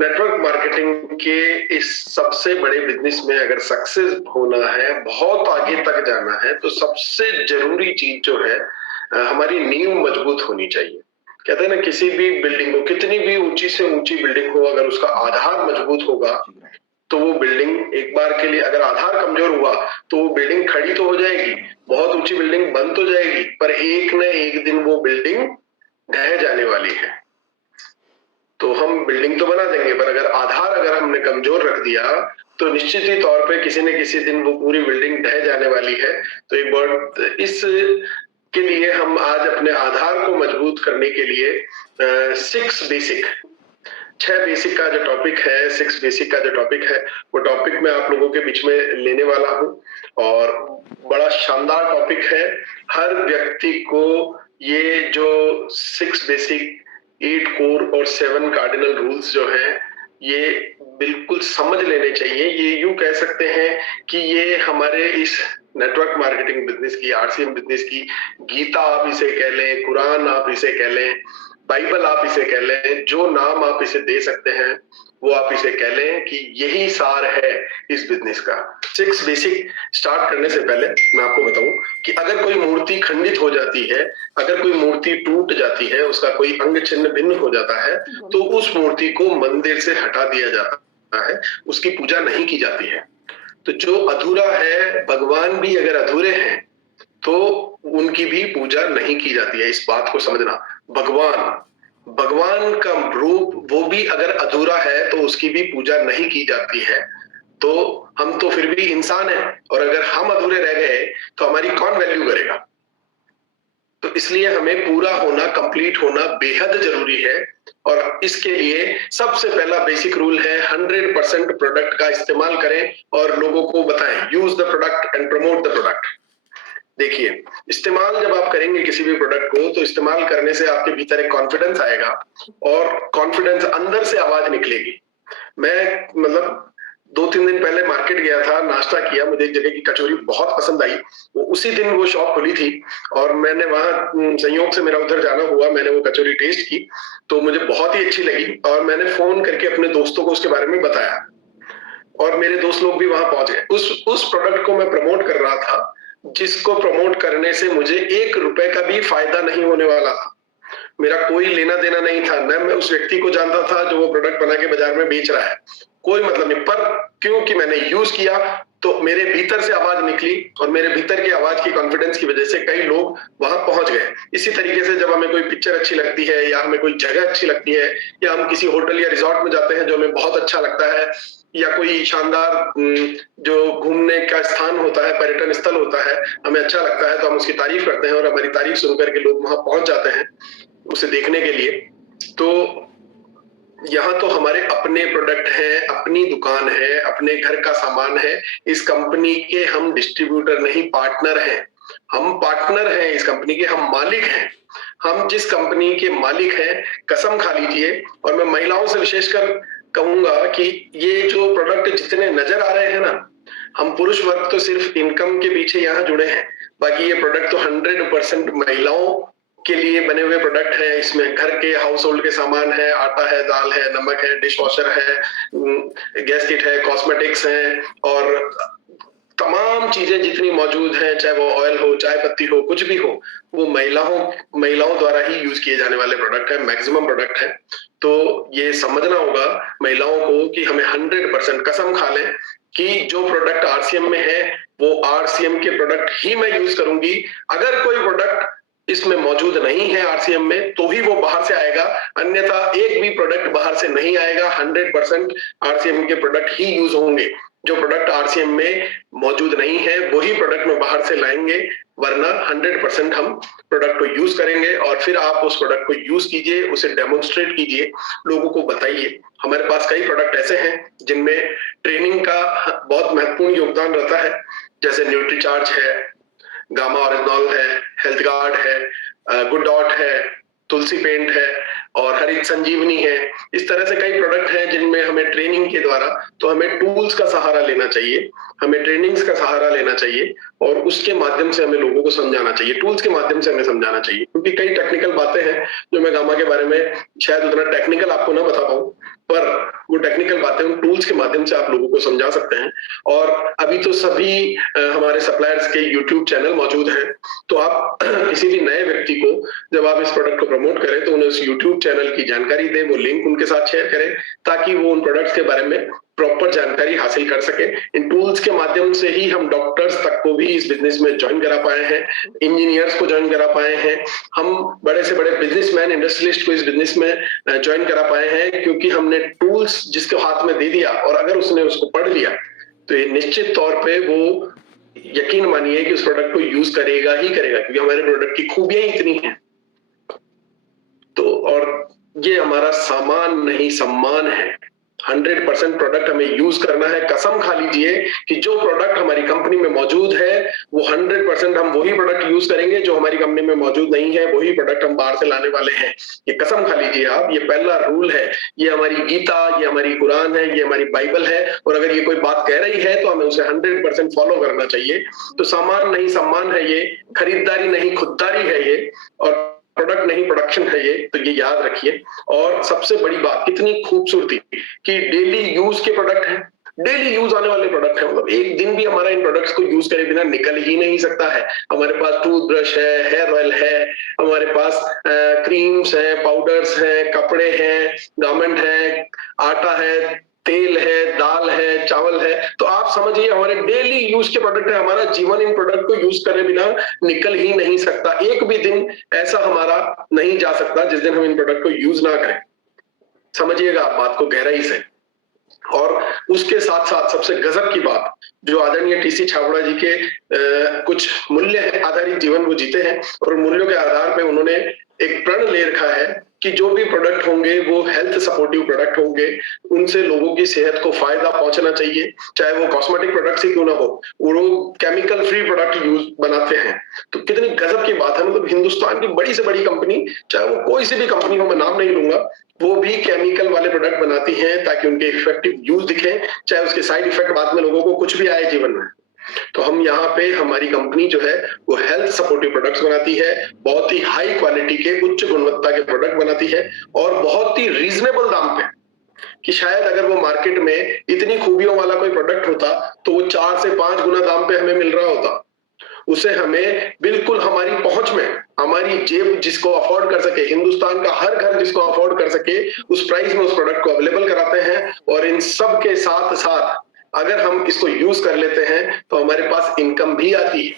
Network marketing के इस सबसे बड़े बिजनेस में अगर सक्सेस होना है, बहुत आगे तक जाना है, तो सबसे जरूरी चीज जो है हमारी नींव मजबूत होनी चाहिए। कहते हैं ना, किसी भी बिल्डिंग को, कितनी भी ऊंची से ऊंची बिल्डिंग हो, अगर उसका आधार मजबूत होगा तो वो बिल्डिंग एक बार के लिए, अगर आधार कमजोर हुआ तो वो बिल्डिंग खड़ी तो हो जाएगी, बहुत ऊंची बिल्डिंग बन तो जाएगी, पर एक न एक दिन वो बिल्डिंग ढह जाने वाली है। तो हम बिल्डिंग तो बना देंगे, पर अगर हमने कमजोर रख दिया तो निश्चित ही तौर पे किसी न किसी दिन वो पूरी बिल्डिंग ढह जाने वाली है। तो एक बार इस के लिए हम आज अपने आधार को मजबूत करने के लिए 6 बेसिक का जो टॉपिक है, 6 बेसिक का जो टॉपिक है, वो टॉपिक मैं आप लोगों के बीच में लेने वाला हूँ। और बड़ा शानदार टॉपिक है। हर व्यक्ति को ये जो 6 बेसिक, 8 कोर और 7 कार्डिनल रूल्स जो हैं, ये बिल्कुल समझ लेने चाहिए। ये यूं कह सकते हैं कि ये हमारे इस नेटवर्क मार्केटिंग बिजनेस की, आरसीएम बिजनेस की गीता आप इसे कह लें, कुरान आप इसे कह लें, बाइबल आप इसे कह लें, जो नाम आप इसे दे सकते हैं वो आप इसे कह लें कि यही सार है इस बिजनेस का। 6 बेसिक स्टार्ट करने से पहले मैं आपको बताऊं कि अगर कोई मूर्ति खंडित हो जाती है, अगर कोई मूर्ति टूट जाती है, उसका कोई अंग छिन्न भिन्न हो जाता है, तो उस मूर्ति को मंदिर से हटा दिया जाता है, उसकी पूजा नहीं की जाती है। तो जो अधूरा है, भगवान भी अगर अधूरे हैं तो उनकी भी पूजा नहीं की जाती है। इस बात को समझना। भगवान का रूप वो भी अगर अधूरा है तो उसकी भी पूजा नहीं की जाती है। तो हम तो फिर भी इंसान हैं, और अगर हम अधूरे रह गए तो हमारी कौन वैल्यू करेगा। तो इसलिए हमें पूरा होना, कंप्लीट होना बेहद जरूरी है। और इसके लिए सबसे पहला बेसिक रूल है 100% प्रोडक्ट का इस्तेमाल करें और लोगों को बताएं। Use the product and promote the product. देखिए, इस्तेमाल जब आप करेंगे किसी भी प्रोडक्ट को, तो इस्तेमाल करने से आपके भीतर एक कॉन्फिडेंस आएगा, और कॉन्फिडेंस अंदर से आवाज निकलेगी। मैं 2-3 दिन पहले मार्केट गया था, नाश्ता किया, मुझे एक जगह की कचौरी बहुत पसंद आई। वो उसी दिन वो शॉप खुली थी और मैंने वहां, संयोग से मेरा उधर जाना हुआ, मैंने वो कचौरी टेस्ट की तो मुझे बहुत ही अच्छी लगी, और मैंने फोन करके अपने दोस्तों को उसके बारे में बताया, और मेरे दोस्त लोग भी वहां पहुंच गए। उस प्रोडक्ट को मैं प्रमोट कर रहा था, जिसको प्रमोट करने से मुझे 1 रुपए का भी फायदा नहीं होने वाला था। मेरा कोई लेना देना नहीं था, न मैं उस व्यक्ति को जानता था जो वो प्रोडक्ट बना के बाजार में बेच रहा है, कोई मतलब नहीं। पर क्योंकि मैंने यूज किया तो मेरे भीतर से आवाज निकली, और मेरे भीतर की आवाज की कॉन्फिडेंस की वजह से कई लोग वहां पहुंच गए। इसी तरीके से जब हमें कोई पिक्चर अच्छी लगती है, या हमें कोई जगह अच्छी लगती है, या हम किसी होटल या रिजॉर्ट में जाते हैं जो हमें बहुत अच्छा लगता है, या कोई शानदार जो घूमने का स्थान होता है, पर्यटन स्थल होता है, हमें अच्छा लगता है, तो हम उसकी तारीफ करते हैं, और हमारी तारीफ सुनकर के लोग वहां पहुंच जाते हैं उसे देखने के लिए। तो यहाँ तो हमारे अपने प्रोडक्ट हैं, अपनी दुकान है, अपने घर का सामान है। इस कंपनी के हम डिस्ट्रीब्यूटर नहीं, पार्टनर हैं। हम पार्टनर हैं इस कंपनी के, हम मालिक हैं। हम जिस कंपनी के मालिक हैं, कसम खा लीजिए, और मैं महिलाओं से विशेषकर कहूंगा कि ये जो प्रोडक्ट जितने नजर आ रहे हैं ना, हम पुरुष वर्ग तो सिर्फ इनकम के पीछे यहाँ जुड़े हैं, बाकी ये प्रोडक्ट तो 100% महिलाओं के लिए बने हुए प्रोडक्ट है। इसमें घर के हाउस होल्ड के सामान है, आटा है, दाल है, नमक है, डिश वॉशर है, गैस किट है, कॉस्मेटिक्स है, और तमाम चीजें जितनी मौजूद हैं, चाहे वो ऑयल हो, चाय पत्ती हो, कुछ भी हो, वो महिलाओं द्वारा ही यूज किए जाने वाले प्रोडक्ट है, मैक्सिमम प्रोडक्ट है। तो ये समझना होगा महिलाओं को कि हमें 100% कसम खा लें कि जो प्रोडक्ट आरसीएम में है वो आरसीएम के प्रोडक्ट ही मैं यूज करूंगी। अगर कोई प्रोडक्ट इसमें मौजूद नहीं है आरसीएम में, तो ही वो बाहर से आएगा, अन्यथा एक भी प्रोडक्ट बाहर से नहीं आएगा। 100% आरसीएम के प्रोडक्ट ही यूज होंगे। जो प्रोडक्ट आरसीएम में मौजूद नहीं है वही प्रोडक्ट में बाहर से लाएंगे, वरना 100% हम प्रोडक्ट को यूज करेंगे। और फिर आप उस प्रोडक्ट को यूज कीजिए, उसे डेमोन्स्ट्रेट कीजिए, लोगों को बताइए। हमारे पास कई प्रोडक्ट ऐसे हैं जिनमें ट्रेनिंग का बहुत महत्वपूर्ण योगदान रहता है, जैसे न्यूट्रीचार्ज है, गामा ओरिजिनॉल है, हेल्थ गार्ड है, गुड डॉट है, तुलसी पेंट है, और हरित संजीवनी है। इस तरह से कई प्रोडक्ट हैं जिनमें हमें ट्रेनिंग के द्वारा, तो हमें टूल्स का सहारा लेना चाहिए, हमें ट्रेनिंग्स का सहारा लेना चाहिए, और उसके माध्यम से हमें लोगों को समझाना चाहिए, टूल्स के माध्यम से हमें समझाना चाहिए। क्योंकि कई टेक्निकल बातें हैं जो मैं गामा के बारे में शायद उतना टेक्निकल आपको ना बता पाऊं, पर वो टेक्निकल बातें उन टूल्स के माध्यम से आप लोगों को समझा सकते हैं। और अभी तो सभी हमारे सप्लायर्स के यूट्यूब चैनल मौजूद हैं, तो आप किसी भी नए व्यक्ति को जब आप इस प्रोडक्ट को प्रमोट करें तो उन्हें उस यूट्यूब चैनल की जानकारी दें, वो लिंक उनके साथ शेयर करें ताकि वो उन प्रोडक्ट्स के बारे में प्रॉपर जानकारी हासिल कर सके। इन टूल्स के माध्यम से ही हम डॉक्टर्स तक को भी इस बिजनेस में ज्वाइन करा पाए हैं, इंजीनियर्स को ज्वाइन करा पाए हैं, हम बड़े से बड़े बिजनेसमैन इंडस्ट्रियलिस्ट को इस बिजनेस में ज्वाइन करा पाए हैं, क्योंकि हमने टूल्स जिसके हाथ में दे दिया और अगर उसने उसको पढ़ लिया तो ये निश्चित तौर पे वो यकीन मानिए कि उस प्रोडक्ट को यूज करेगा ही करेगा, क्योंकि हमारे प्रोडक्ट की खूबियां इतनी हैं। तो और ये हमारा सामान नहीं सम्मान है। 100% प्रोडक्ट हमें यूज करना है। कसम खा लीजिए कि जो प्रोडक्ट हमारी कंपनी में मौजूद है वो 100% हम वही प्रोडक्ट यूज करेंगे, जो हमारी कंपनी में मौजूद नहीं है वही प्रोडक्ट हम बाहर से लाने वाले हैं। ये कसम खा लीजिए आप, ये पहला रूल है। ये हमारी गीता, ये हमारी कुरान है, ये हमारी बाइबल है, और अगर ये कोई बात कह रही है तो हमें उसे 100% फॉलो करना चाहिए। तो सामान नहीं सम्मान है ये, खरीदारी नहीं खुददारी है ये, और प्रोडक्ट नहीं प्रोडक्शन है ये, तो ये याद रखिए। और सबसे बड़ी बात, कितनी खूबसूरती कि डेली यूज के प्रोडक्ट हैं, डेली यूज आने वाले प्रोडक्ट है। मतलब एक दिन भी हमारा इन प्रोडक्ट्स को यूज करे बिना निकल ही नहीं सकता है। हमारे पास टूथब्रश है, हेयर ऑयल है, हमारे पास क्रीम्स है, पाउडर्स है, कपड़े हैं, गारमेंट है, आटा है, तेल है, दाल है, चावल है। तो आप समझिए हमारे डेली यूज के प्रोडक्ट है। हमारा जीवन इन प्रोडक्ट को यूज करे बिना निकल ही नहीं सकता। एक भी दिन ऐसा हमारा नहीं जा सकता जिस दिन हम इन प्रोडक्ट को यूज ना करें। समझिएगा आप बात को गहराई से। और उसके साथ साथ सबसे गजब की बात, जो आदरणीय टीसी छाबड़ा जी के कुछ मूल्य आधारित जीवन वो जीते हैं, और मूल्यों के आधार पे उन्होंने एक प्रण ले रखा है कि जो भी प्रोडक्ट होंगे वो हेल्थ सपोर्टिव प्रोडक्ट होंगे, उनसे लोगों की सेहत को फायदा पहुंचना चाहिए, चाहे वो कॉस्मेटिक प्रोडक्ट्स ही क्यों ना हो, वो केमिकल फ्री प्रोडक्ट यूज बनाते हैं। तो कितनी गजब की बात है। मतलब हिंदुस्तान की बड़ी से बड़ी कंपनी, चाहे वो कोई सी भी कंपनी हो, मैं नाम नहीं लूंगा, वो भी केमिकल वाले प्रोडक्ट बनाती हैं ताकि उनके इफेक्टिव यूज दिखे, चाहे उसके साइड इफेक्ट बाद में लोगों को कुछ भी आए जीवन में। तो हम यहाँ पे, हमारी कंपनी जो है वो हेल्थ सपोर्टिव प्रोडक्ट्स बनाती है, बहुत ही हाई क्वालिटी के उच्च गुणवत्ता के प्रोडक्ट बनाती है, और बहुत ही रीजनेबल दाम पे, कि शायद अगर वो मार्केट में इतनी खूबियों वाला कोई प्रोडक्ट होता तो वो 4 से 5 गुना दाम पे हमें मिल रहा होता। उसे हमें बिल्कुल हमारी पहुंच में, हमारी जेब जिसको अफोर्ड कर सके, हिंदुस्तान का हर घर जिसको अफोर्ड कर सके, उस प्राइस में उस प्रोडक्ट को अवेलेबल कराते हैं। और इन सब के साथ साथ अगर हम इसको यूज कर लेते हैं तो हमारे पास इनकम भी आती है।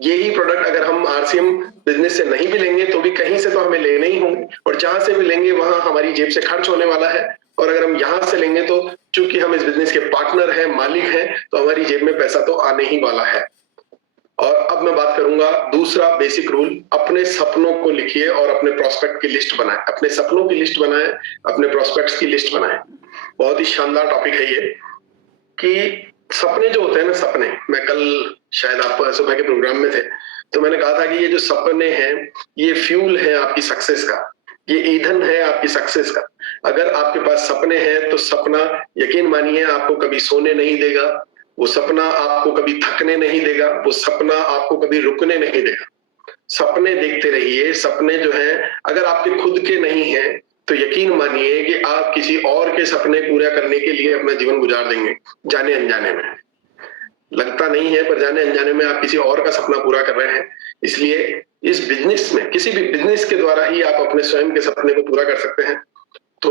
यही प्रोडक्ट अगर हम आरसीएम बिजनेस से नहीं भी लेंगे तो भी कहीं से तो हमें लेने ही होंगे, और जहां से भी लेंगे वहां हमारी जेब से खर्च होने वाला है। और अगर हम यहां से लेंगे तो चूंकि हम इस बिजनेस के पार्टनर हैं, मालिक हैं, तो हमारी जेब में पैसा तो आने ही वाला है। और अब मैं बात करूंगा दूसरा बेसिक रूल, अपने सपनों को लिखिए और अपने प्रोस्पेक्ट की लिस्ट बनाएं। अपने सपनों की लिस्ट बनाएं, अपने प्रोस्पेक्ट्स की लिस्ट बनाएं। बहुत ही शानदार टॉपिक है ये, कि सपने जो होते हैं ना, सपने, मैं कल शायद आप सुबह के प्रोग्राम में थे तो मैंने कहा था कि ये जो सपने हैं ये फ्यूल है आपकी सक्सेस का, ये ईंधन है आपकी सक्सेस का। अगर आपके पास सपने हैं तो सपना, यकीन मानिए, आपको कभी सोने नहीं देगा, वो सपना आपको कभी थकने नहीं देगा, वो सपना आपको कभी रुकने नहीं देगा। सपने देखते रहिए। सपने जो हैं अगर आपके खुद के नहीं हैं तो यकीन मानिए कि आप किसी और के सपने पूरा करने के लिए अपना जीवन गुजार देंगे, जाने अनजाने में। लगता नहीं है पर जाने अनजाने में आप किसी और का सपना पूरा कर रहे हैं। इसलिए इस बिजनेस में, किसी भी बिजनेस के द्वारा ही आप अपने स्वयं के सपने को पूरा कर सकते हैं। तो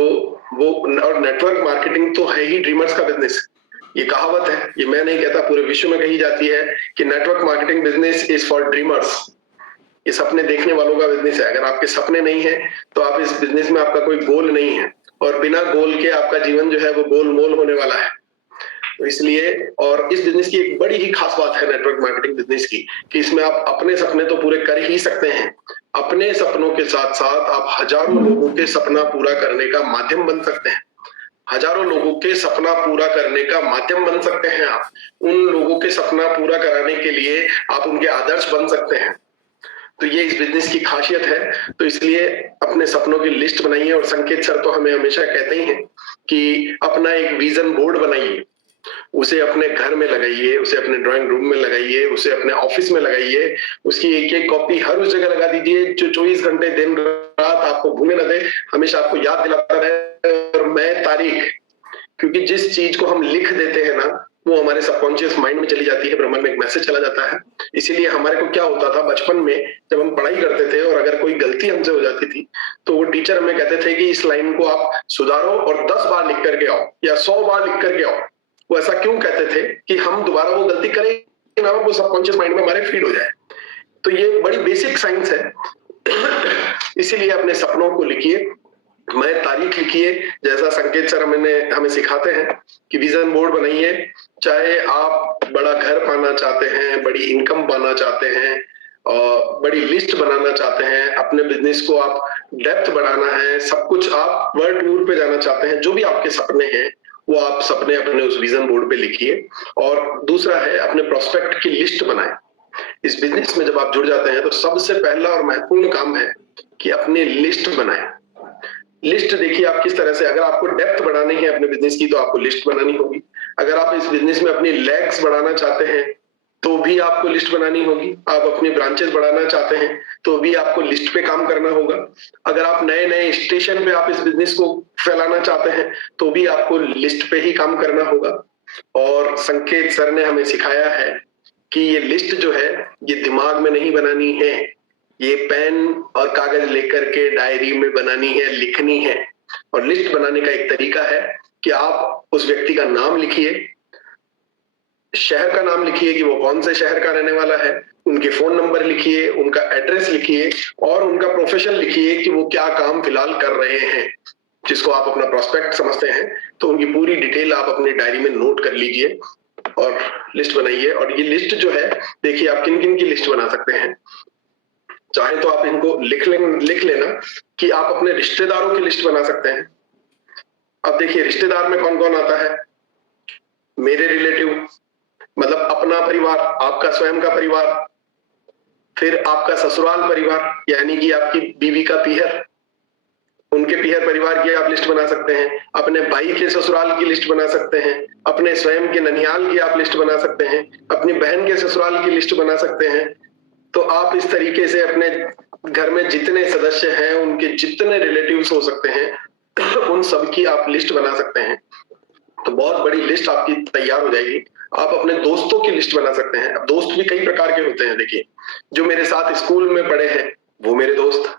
वो, और नेटवर्क मार्केटिंग तो है ही ड्रीमर्स का बिजनेस। ये कहावत है, ये मैं नहीं कहता, पूरे विश्व में कही जाती है कि network marketing business is for dreamers. ये सपने देखने वालों का बिजनेस है। अगर आपके सपने नहीं है तो आप इस बिजनेस में, आपका कोई गोल नहीं है, और बिना गोल के आपका जीवन जो है वो गोलमोल होने वाला है। तो इसलिए, और इस बिजनेस की एक बड़ी ही खास बात है नेटवर्क मार्केटिंग बिजनेस की, कि इसमें आप अपने सपने तो पूरे कर ही सकते हैं, अपने सपनों के साथ साथ आप हजारों लोगों के सपना पूरा करने का माध्यम बन सकते हैं। हजारों लोगों के सपना पूरा करने का माध्यम बन सकते हैं आप। उन लोगों के सपना पूरा कराने के लिए आप उनके आदर्श बन सकते हैं। तो ये इस बिजनेस की खासियत है। तो इसलिए अपने सपनों की लिस्ट बनाइए, और संकेत सर तो हमें हमेशा कहते ही हैं कि अपना एक विजन बोर्ड बनाइए, उसे अपने घर में लगाइए, उसे अपने ड्राइंग रूम में लगाइए, उसे अपने ऑफिस में लगाइए। उसकी एक एक कॉपी हर उस जगह लगा दीजिए जो 24 घंटे दिन रात आपको भूलने न दे, हमेशा आपको याद दिलाता रहे। और मैं तारीख क्योंकि जिस चीज को हम लिख देते हैं ना, वो हमारे सबकॉन्शियस माइंड में चली जाती है, ब्रह्मांड में एक मैसेज चला जाता है। इसीलिए हमारे को क्या होता था बचपन में, जब हम पढ़ाई करते थे और अगर कोई गलती हमसे हो जाती थी, तो वो टीचर हमें कहते थे कि इस लाइन को आप सुधारो और 10 बार लिख करके आओ या 100 बार लिख करके आओ। वो ऐसा क्यों कहते थे कि हम दोबारा वो गलती करें ना, वो सबकॉन्शियस माइंड में हमारे फीड हो जाए। तो ये बड़ी बेसिक साइंस है। इसीलिए अपने सपनों को लिखिए, मैं तारीख लिखिए, जैसा संकेत सर हमें सिखाते हैं कि विजन बोर्ड बनाइए। चाहे आप बड़ा घर पाना चाहते हैं, बड़ी इनकम पाना चाहते हैं, और बड़ी लिस्ट बनाना चाहते हैं, अपने बिजनेस को आप डेप्थ बढ़ाना है, सब कुछ आप वर्ल्ड टूर पे जाना चाहते हैं, जो भी आपके सपने हैं वो आप सपने अपने उस विजन बोर्ड पे लिखिए। और दूसरा है, अपने प्रोस्पेक्ट की लिस्ट बनाएं। इस बिजनेस में जब आप जुड़ जाते हैं तो सबसे पहला और महत्वपूर्ण काम है कि अपनी लिस्ट बनाएं। लिस्ट देखिए आप किस तरह से, अगर आपको डेप्थ बढ़ानी है अपने बिजनेस की तो आपको लिस्ट बनानी होगी। अगर आप इस बिजनेस में अपनी लेग्स बढ़ाना चाहते हैं तो भी आपको लिस्ट बनानी होगी। आप अपनी ब्रांचेस बढ़ाना चाहते हैं तो भी आपको लिस्ट पे काम करना होगा। अगर आप नए नए स्टेशन पे आप इस बिजनेस को फैलाना चाहते हैं तो भी आपको लिस्ट पे ही काम करना होगा। और संकेत सर ने हमें सिखाया है कि ये लिस्ट जो है ये दिमाग में नहीं बनानी है, ये पेन और कागज लेकर के डायरी में बनानी है, लिखनी है। और लिस्ट बनाने का एक तरीका है कि आप उस व्यक्ति का नाम लिखिए, शहर का नाम लिखिए कि वो कौन से शहर का रहने वाला है, उनके फोन नंबर लिखिए, उनका एड्रेस लिखिए और उनका प्रोफेशन लिखिए कि वो क्या काम फिलहाल कर रहे हैं, जिसको आप अपना प्रोस्पेक्ट समझते हैं। तो उनकी पूरी डिटेल आप अपनी डायरी में नोट कर लीजिए और लिस्ट बनाइए। और ये लिस्ट जो है, देखिए आप किन किन की लिस्ट बना सकते हैं। चाहे तो आप इनको लिख लेना कि आप अपने रिश्तेदारों की लिस्ट बना सकते हैं। अब देखिए रिश्तेदार में कौन कौन आता है, मेरे रिलेटिव मतलब अपना परिवार, आपका स्वयं का परिवार, फिर आपका ससुराल परिवार यानी कि आपकी बीवी का पीहर, उनके पीहर परिवार की आप लिस्ट बना सकते हैं, अपने भाई के ससुराल की लिस्ट बना सकते हैं, अपने स्वयं के ननिहाल की आप लिस्ट बना सकते हैं, अपनी बहन के ससुराल की लिस्ट बना सकते हैं। तो आप इस तरीके से अपने घर में जितने सदस्य हैं, उनके जितने रिलेटिव्स हो सकते हैं, उन सब की आप लिस्ट बना सकते हैं। तो बहुत बड़ी लिस्ट आपकी तैयार हो जाएगी। आप अपने दोस्तों की लिस्ट बना सकते हैं। अब दोस्त भी कई प्रकार के होते हैं। देखिए, जो मेरे साथ स्कूल में पढ़े हैं वो मेरे दोस्त,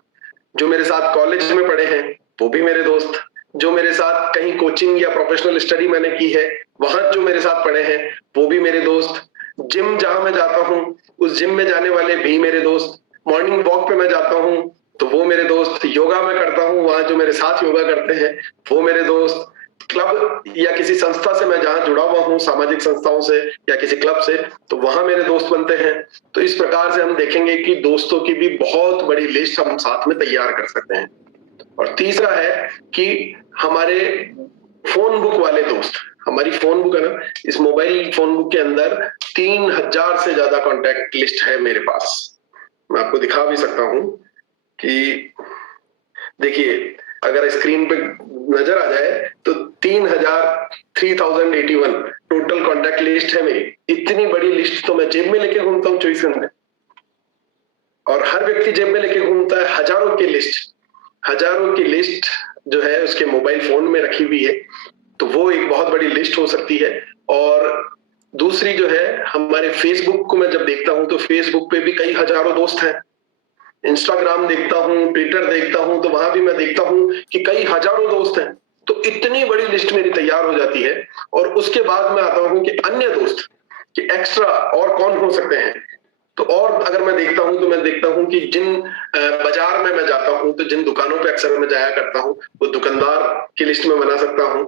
जो मेरे साथ कॉलेज में पढ़े हैं वो भी मेरे दोस्त, जो मेरे साथ कहीं कोचिंग या प्रोफेशनल स्टडी मैंने की है वहां जो मेरे साथ पढ़े हैं वो भी मेरे दोस्त, जिम जहां मैं जाता हूँ उस जिम में जाने वाले भी मेरे दोस्त, मॉर्निंग वॉक पे मैं जाता हूँ तो वो मेरे दोस्त, योगा में करता हूँ वहां जो मेरे साथ योगा करते हैं वो मेरे दोस्त, क्लब या किसी संस्था से मैं जहां जुड़ा हुआ हूँ, सामाजिक संस्थाओं से या किसी क्लब से, तो वहां मेरे दोस्त बनते हैं। तो इस प्रकार से हम देखेंगे कि दोस्तों की भी बहुत बड़ी लिस्ट हम साथ में तैयार कर सकते हैं। और तीसरा है कि हमारे फोन बुक वाले दोस्त, हमारी फोन बुक है ना, इस मोबाइल फोन बुक के अंदर 3000 से ज्यादा कॉन्टैक्ट लिस्ट है मेरे पास। मैं आपको दिखा भी सकता हूं कि देखिए, अगर स्क्रीन पे नजर आ जाए तो 3081 टोटल कॉन्टैक्ट लिस्ट है मेरी। इतनी बड़ी लिस्ट तो मैं जेब में लेके घूमता हूँ 24 घंटे, और हर व्यक्ति जेब में लेके घूमता है हजारों की लिस्ट। हजारों की लिस्ट जो है उसके मोबाइल फोन में रखी हुई है, तो वो एक बहुत बड़ी लिस्ट हो सकती है। और दूसरी जो है, हमारे फेसबुक को मैं जब देखता हूं तो फेसबुक पे भी कई हजारों दोस्त हैं। इंस्टाग्राम देखता हूँ, ट्विटर देखता हूँ तो वहां भी मैं देखता हूँ कि कई हजारों दोस्त हैं। तो इतनी बड़ी लिस्ट मेरी तैयार हो जाती है। और उसके बाद मैं आता हूँ कि अन्य दोस्त कि एक्स्ट्रा और कौन हो सकते हैं। तो और अगर मैं देखता हूं तो मैं देखता हूं कि जिन बाजार में मैं जाता हूं तो जिन दुकानों पे अक्सर मैं जाया करता हूं वो दुकानदार की लिस्ट में बना सकता हूं।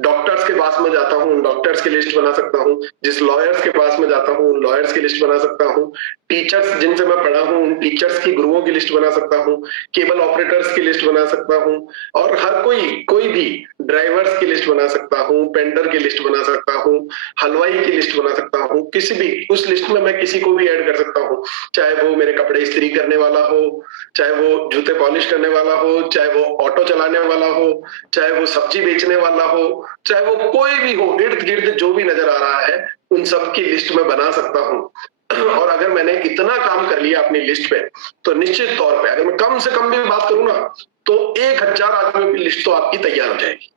डॉक्टर्स के पास में जाता हूं, डॉक्टर्स की लिस्ट बना सकता हूं। जिस लॉयर्स के पास में जाता हूं लॉयर्स की लिस्ट बना सकता हूं। टीचर्स जिनसे मैं पढ़ा हूं उन टीचर्स की, गुरुओं की लिस्ट बना सकता हूं। केबल ऑपरेटर्स की लिस्ट बना सकता हूं। और हर कोई भी ड्राइवर्स की लिस्ट बना सकता हूं, पेंटर की लिस्ट बना सकता हूं, हलवाई की लिस्ट बना सकता हूं। किसी भी उस लिस्ट में मैं किसी को भी ऐड कर सकता हूं, चाहे वो मेरे कपड़े इस्त्री करने वाला हो, चाहे वो जूते पॉलिश करने वाला हो, चाहे वो ऑटो चलाने वाला हो, चाहे वो सब्जी बेचने वाला हो, चाहे वो कोई भी हो, इर्द गिर्द जो भी नजर आ रहा है उन सब की लिस्ट में बना सकता हूं। और अगर मैंने इतना काम कर लिया अपनी लिस्ट पे तो निश्चित तौर पे अगर मैं कम से कम भी बात करूं ना तो 1000 आदमियों की लिस्ट तो आपकी तैयार हो जाएगी।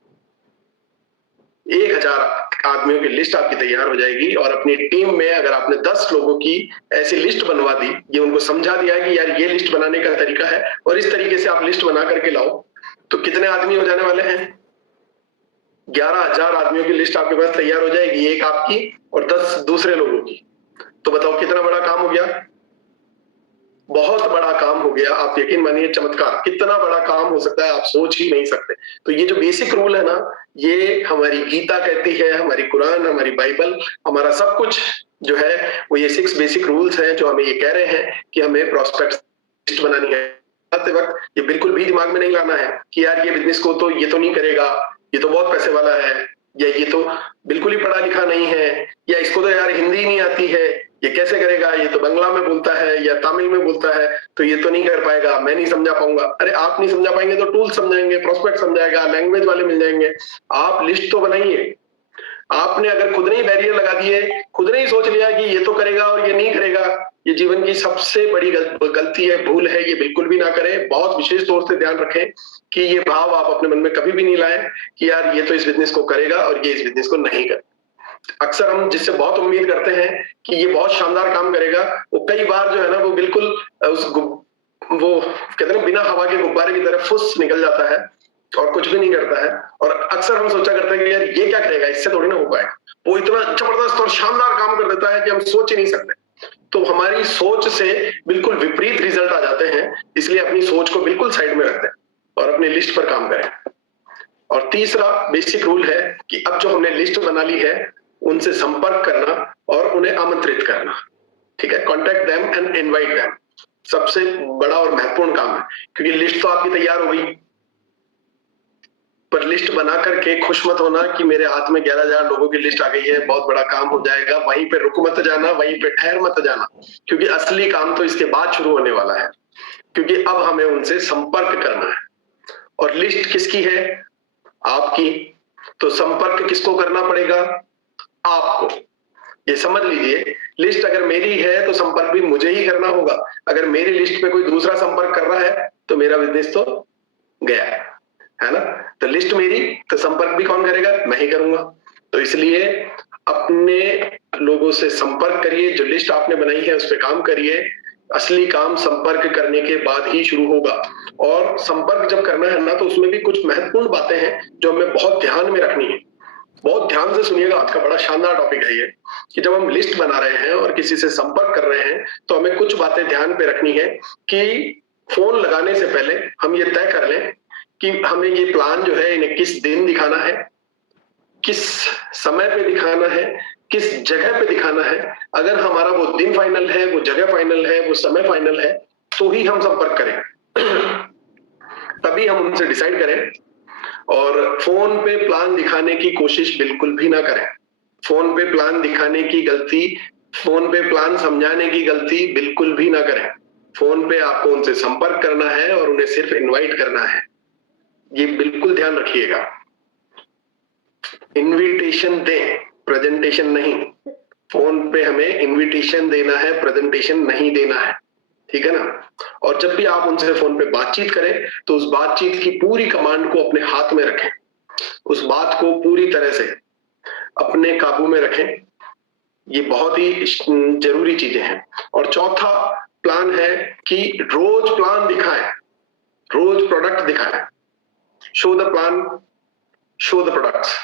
1000 आदमियों की लिस्ट आपकी तैयार हो जाएगी और अपनी टीम में अगर आपने 10 लोगों की ऐसी लिस्ट बनवा दी, ये उनको समझा दिया कि यार ये लिस्ट बनाने का तरीका है और इस तरीके से आप लिस्ट बना करके लाओ, तो कितने आदमी हो जाने वाले हैं? 11,000 आदमियों की लिस्ट आपके पास तैयार हो जाएगी, एक आपकी और 10 दूसरे लोगों की। तो बताओ कितना बड़ा काम हो गया? बहुत बड़ा काम हो गया। आप यकीन मानिए, चमत्कार, कितना बड़ा काम हो सकता है आप सोच ही नहीं सकते। तो ये जो बेसिक रूल है ना, ये हमारी गीता कहती है, हमारी कुरान, हमारी बाइबल, हमारा सब कुछ जो है वो ये 6 बेसिक रूल्स हैं जो हमें ये कह रहे हैं कि हमें प्रॉस्पेक्ट लिस्ट बनानी है। बनाते वक्त ये बिल्कुल भी दिमाग में नहीं लाना है कि यार ये बिजनेस को तो ये तो नहीं करेगा, ये तो बहुत पैसे वाला है, या ये तो बिल्कुल ही पढ़ा लिखा नहीं है, या इसको तो यार हिंदी नहीं आती है, ये कैसे करेगा, ये तो बंगला में बोलता है या तमिल में बोलता है, तो ये तो नहीं कर पाएगा, मैं नहीं समझा पाऊंगा। अरे आप नहीं समझा पाएंगे तो टूल समझाएंगे, प्रोस्पेक्ट समझाएगा, लैंग्वेज वाले मिल जाएंगे। आप लिस्ट तो बनाइए। आपने अगर खुद ने ही बैरियर लगा दिए, खुद ने ही सोच लिया कि ये तो करेगा और ये नहीं करेगा, ये जीवन की सबसे बड़ी गलती है, भूल है। ये बिल्कुल भी ना करें। बहुत विशेष तौर से ध्यान रखें कि ये भाव आप अपने मन में कभी भी नहीं लाएं कि यार ये तो इस बिजनेस को करेगा और ये इस बिजनेस को नहीं करेगा। अक्सर हम जिससे बहुत उम्मीद करते हैं कि ये बहुत शानदार काम करेगा, वो कई बार जो है ना वो बिल्कुल वो कहते हैं बिना हवा के गुब्बारे की तरह फुस निकल जाता है और कुछ भी नहीं करता है। और अक्सर हम सोचा करते हैं कि यार ये क्या करेगा, इससे थोड़ी ना हो पाएगा। वो इतना जबरदस्त और शानदार काम कर देता है कि हम सोच ही नहीं सकते। तो हमारी सोच से बिल्कुल विपरीत रिजल्ट आ जाते हैं, इसलिए अपनी सोच को बिल्कुल साइड में रख दें और अपनी लिस्ट पर काम करें। और तीसरा बेसिक रूल है कि अब जो हमने लिस्ट बना ली है, उनसे संपर्क करना और उन्हें आमंत्रित करना। ठीक है, contact them and invite them सबसे बड़ा और महत्वपूर्ण काम है, क्योंकि लिस्ट तो आपकी तैयार हो गई, पर लिस्ट बना करके खुश मत होना कि मेरे हाथ में 11,000 लोगों की लिस्ट आ गई है, बहुत बड़ा काम हो जाएगा। वहीं पे रुक मत जाना, वहीं पे ठहर मत जाना, क्योंकि असली काम तो इसके बाद शुरू होने वाला है, क्योंकि अब हमें उनसे संपर्क करना है। और लिस्ट किसकी है? आपकी। तो संपर्क किसको करना पड़ेगा? आपको। ये समझ लीजिए, लिस्ट अगर मेरी है तो संपर्क भी मुझे ही करना होगा। अगर मेरी लिस्ट पे कोई दूसरा संपर्क कर रहा है तो मेरा बिजनेस तो गया है ना। तो लिस्ट मेरी, तो संपर्क भी कौन करेगा? मैं ही करूंगा। तो इसलिए अपने लोगों से संपर्क करिए, जो लिस्ट आपने बनाई है उस पर काम करिए। असली काम संपर्क करने के बाद ही शुरू होगा। और संपर्क जब करना है ना, तो उसमें भी कुछ महत्वपूर्ण बातें हैं जो हमें बहुत ध्यान में रखनी है। बहुत ध्यान से सुनिएगा, आज का बड़ा शानदार टॉपिक है ये, कि जब हम लिस्ट बना रहे हैं और किसी से संपर्क कर रहे हैं तो हमें कुछ बातें ध्यान पे रखनी है कि फोन लगाने से पहले हम ये तय कर लें कि हमें ये प्लान जो है इन्हें किस दिन दिखाना है, किस समय पे दिखाना है, किस जगह पे दिखाना है। अगर हमारा वो दिन फाइनल है, वो जगह फाइनल है, वो समय फाइनल है, तो ही हम संपर्क करें। तभी हम उनसे डिसाइड करें। और फोन पे प्लान दिखाने की कोशिश बिल्कुल भी ना करें। फोन पे प्लान दिखाने की गलती, फोन पे प्लान समझाने की गलती बिल्कुल भी ना करें। फोन पे आपको उनसे संपर्क करना है और उन्हें सिर्फ इनवाइट करना है, ये बिल्कुल ध्यान रखिएगा। इनविटेशन दें, प्रेजेंटेशन नहीं। फोन पे हमें इनविटेशन देना है, प्रेजेंटेशन नहीं देना है, ठीक है ना। और जब भी आप उनसे फोन पे बातचीत करें तो उस बातचीत की पूरी कमांड को अपने हाथ में रखें, उस बात को पूरी तरह से अपने काबू में रखें। ये बहुत ही जरूरी चीजें हैं। और चौथा प्लान है कि रोज प्लान दिखाएं, रोज प्रोडक्ट दिखाएं। Show the plan, show the products,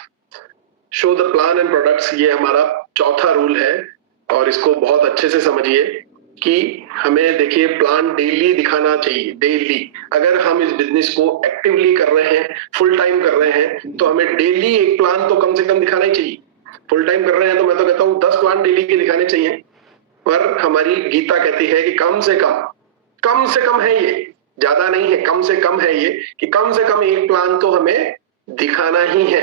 show the plan and products, ये हमारा चौथा रूल है। और इसको बहुत अच्छे से समझिए कि हमें देखिए प्लान डेली दिखाना चाहिए, डेली। अगर हम इस बिजनेस को एक्टिवली कर रहे हैं, फुल टाइम कर रहे हैं, तो हमें डेली एक प्लान तो कम से कम दिखाना ही चाहिए। फुल टाइम कर रहे हैं तो मैं तो कहता हूँ 10 प्लान डेली के दिखाने चाहिए। पर हमारी गीता कहती है कि कम से कम है, ये ज्यादा नहीं है, कम से कम है ये, कि कम से कम एक प्लान तो हमें दिखाना ही है।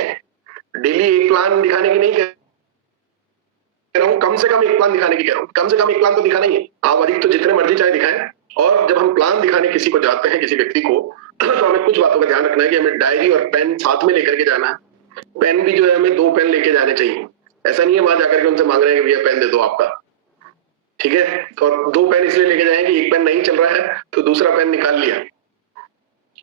डेली एक प्लान दिखाने की नहीं कह रहा हूं, कम से कम एक प्लान दिखाने की कह रहा हूं। कम से कम एक प्लान तो दिखाना ही है। आप अधिक तो जितने मर्जी चाहे दिखाएं। और जब हम प्लान दिखाने किसी को जाते हैं, किसी व्यक्ति को, तो हमें कुछ बातों का ध्यान रखना है कि हमें डायरी और पेन साथ में लेकर के जाना है। पेन भी जो है हमें 2 पेन लेके जाने चाहिए। ऐसा नहीं है वहां जाकर के उनसे मांग रहे हैं कि भैया पेन दे दो आपका, ठीक है। तो 2 पेन इसलिए लेके जाएं कि एक पेन नहीं चल रहा है तो दूसरा पेन निकाल लिया,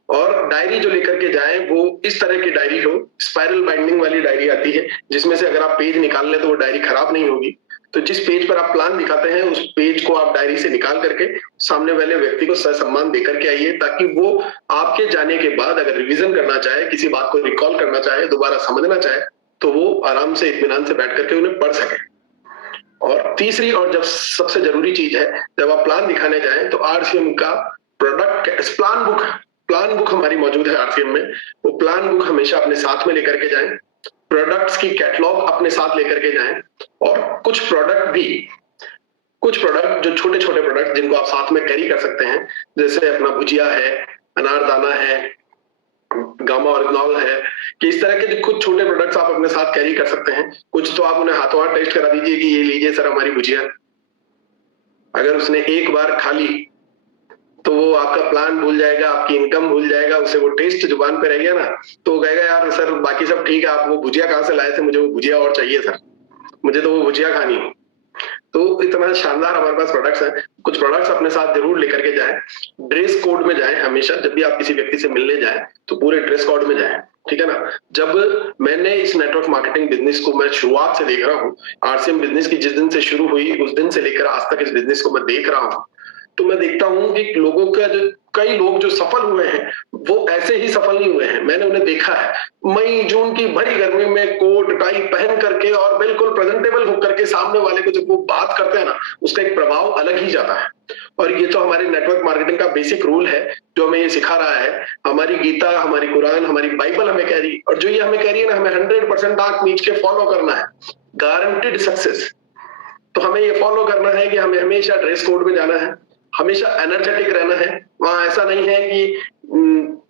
और डायरी जो लेकर के जाएं वो इस तरह की डायरी हो, स्पाइरल बाइंडिंग वाली डायरी आती है जिसमें से अगर आप पेज निकाल लें तो वो डायरी खराब नहीं होगी। तो जिस पेज पर आप प्लान दिखाते हैं उस पेज को आप डायरी से निकाल करके सामने वाले व्यक्ति को ससम्मान देकर के आइए, ताकि वो आपके जाने के बाद अगर रिवीजन करना चाहे, किसी बात को रिकॉल करना चाहे, दोबारा समझना चाहे, तो वो आराम से इत्मीनान से बैठ करके उन्हें पढ़ सके। और तीसरी और जब सबसे जरूरी चीज है, जब आप प्लान दिखाने जाएं तो आरसीएम का प्रोडक्ट प्लान बुक हमारी मौजूद है आरसीएम में। वो प्लान बुक हमेशा अपने साथ में लेकर के जाएं, प्रोडक्ट्स की कैटलॉग अपने साथ लेकर के जाएं, और कुछ प्रोडक्ट जो छोटे छोटे प्रोडक्ट जिनको आप साथ में कैरी कर सकते हैं, जैसे अपना भुजिया है, अनारदाना है, गामा ओरिजिनॉल है, कि इस तरह के कुछ छोटे प्रोडक्ट्स आप अपने साथ कैरी कर सकते हैं। कुछ तो आप उन्हें हाथों हाथ टेस्ट करा दीजिए कि ये लीजिए सर हमारी भुजिया। अगर उसने एक बार खा ली तो वो आपका प्लान भूल जाएगा, आपकी इनकम भूल जाएगा, उसे वो टेस्ट जुबान पे रह गया ना तो वो कहेगा यार सर बाकी सब ठीक है, आप वो भुजिया कहाँ से लाए थे, मुझे वो भुजिया और चाहिए सर, मुझे तो वो भुजिया खानी है। तो इतना शानदार हमारे पास प्रोडक्ट्स हैं। कुछ प्रोडक्ट्स अपने साथ जरूर लेकर के जाएं। ड्रेस कोड में जाएं, हमेशा जब भी आप किसी व्यक्ति से मिलने जाएं तो पूरे ड्रेस कोड में जाएं, ठीक है ना। जब मैंने इस नेटवर्क मार्केटिंग बिजनेस को मैं शुरुआत से देख रहा हूँ, आरसीएम बिजनेस की जिस दिन से शुरू हुई उस दिन से लेकर आज तक इस बिजनेस को मैं देख रहा हूँ, तो मैं देखता हूँ कि लोगों का जो कई लोग जो सफल हुए हैं वो ऐसे ही सफल नहीं हुए हैं। मैंने उन्हें देखा है मई जून की भरी गर्मी में कोट टाई पहन करके और बिल्कुल प्रेजेंटेबल होकर के सामने वाले को जब वो बात करते हैं ना, उसका एक प्रभाव अलग ही जाता है। और ये तो हमारे नेटवर्क मार्केटिंग का बेसिक रूल है जो हमें ये सिखा रहा है। हमारी गीता, हमारी कुरान, हमारी बाइबल हमें कह रही, और जो ये हमें कह रही है ना, हमें 100% आंख मीच के फॉलो करना है, गारंटेड सक्सेस। तो हमें ये फॉलो करना है कि हमें हमेशा ड्रेस कोड में जाना है, हमेशा एनर्जेटिक रहना है। वहां ऐसा नहीं है कि